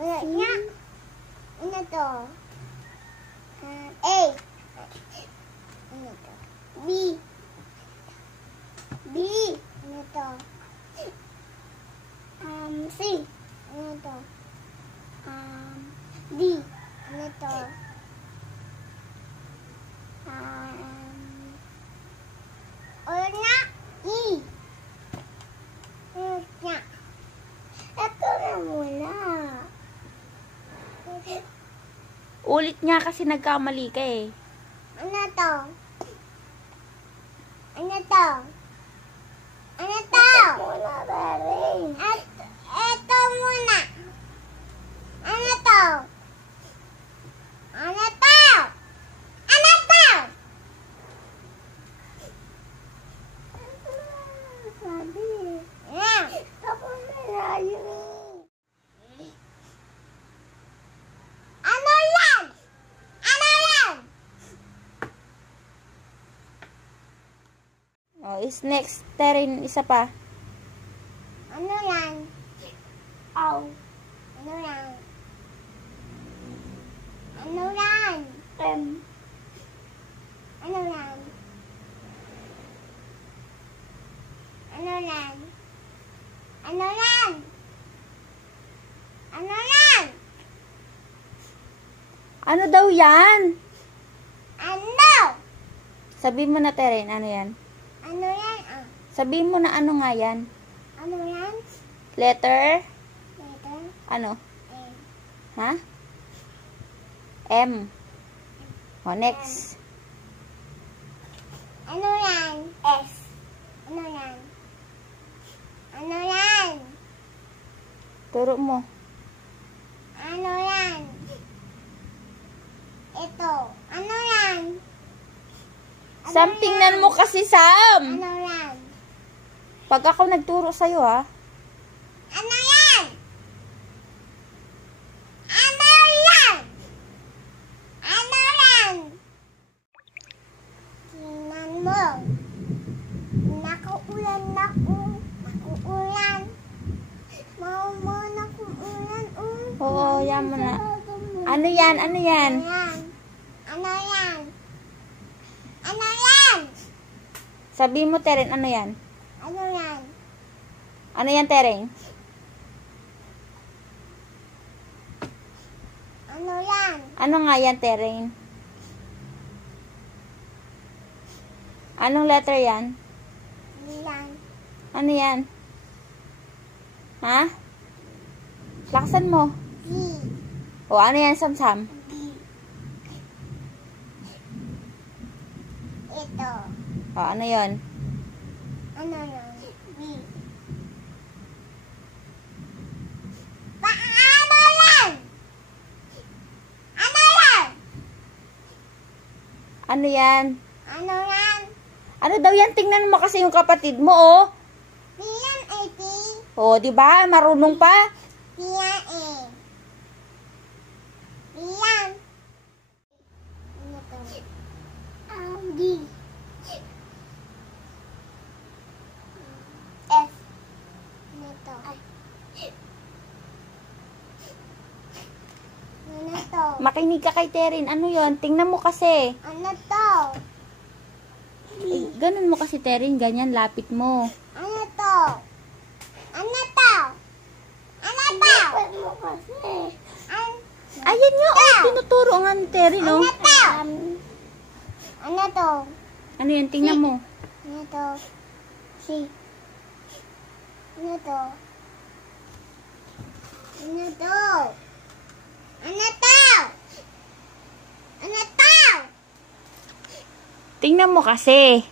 Nga. Ano to? A. Ano to? B. B. Ano to? C. Ano to? D. Ano to? Ulit nga. E. Ulit nga. Ito na muna. Ulit nga kasi nagkamali ka eh. Ano to? Ano to? Ano to? Ito muna. Ano to? Ano to? Ano to? Sabi. Yeah. Tapos na yun. Ano yan? Ano yan? Oh, is next. Terin, isa pa. Ano yan? Ow. Ano yan? Ano yan? Ano yan? Ano yan? Ano yan? Ano yan? Ano daw yan? Ano? Sabihin mo na, Terin, ano yan? Ano yan? Sabihin mo na ano nga yan. Ano yan? Letter? Ito. Ano? Eh. Ha? M. O, next. Ano yan? S. Ano yan? Ano yan? Turo mo. Ano yan? Ito. Ano yan? Ano Sam, tingnan mo kasi, Sam! Ano yan? Pag ako nagturo sa'yo, ha? Ano yan? Ano yan? Ano yan? Tingnan mo. Nakuulan na ko. Nakuulan. Mama, nakuulan. Oo, yan mo na. Ano yan? Ano yan? Ano yan? Ano yan? Sabihin mo, Terin, ano yan? Ano yan? Ano yan, Terin? Ano yan? Ano nga yan, Terin? Anong letter yan? Yan. Ano yan? Ha? Laksan mo. B. O, ano yan, Sam-Sam? B. Ito. O, ano yon? Ano yan? B. Paano yan? Ano yan? Ano yan? Ano yan? Ano daw yan? Tingnan mo kasi yung kapatid mo, oh. B yan, A, B. O, di ba? Marunong pa. B yan, A. B yan. Ano to? D. F. Ano to? Ano to? Makinig ka kay Terin. Ano yon? Tingnan mo kasi. Ano to? Eh, ganun mo kasi, Terin. Ganyan, lapit mo. Ano to? Ano to? Ano to? Ayan nga, oh. Tinuturo nga ni Terin, oh. Ano to? Ano to? Ano yan? Tingnan mo. Ano to? C. Ano to? Ano to? Ano to? Ano to? Tingnan mo kasi.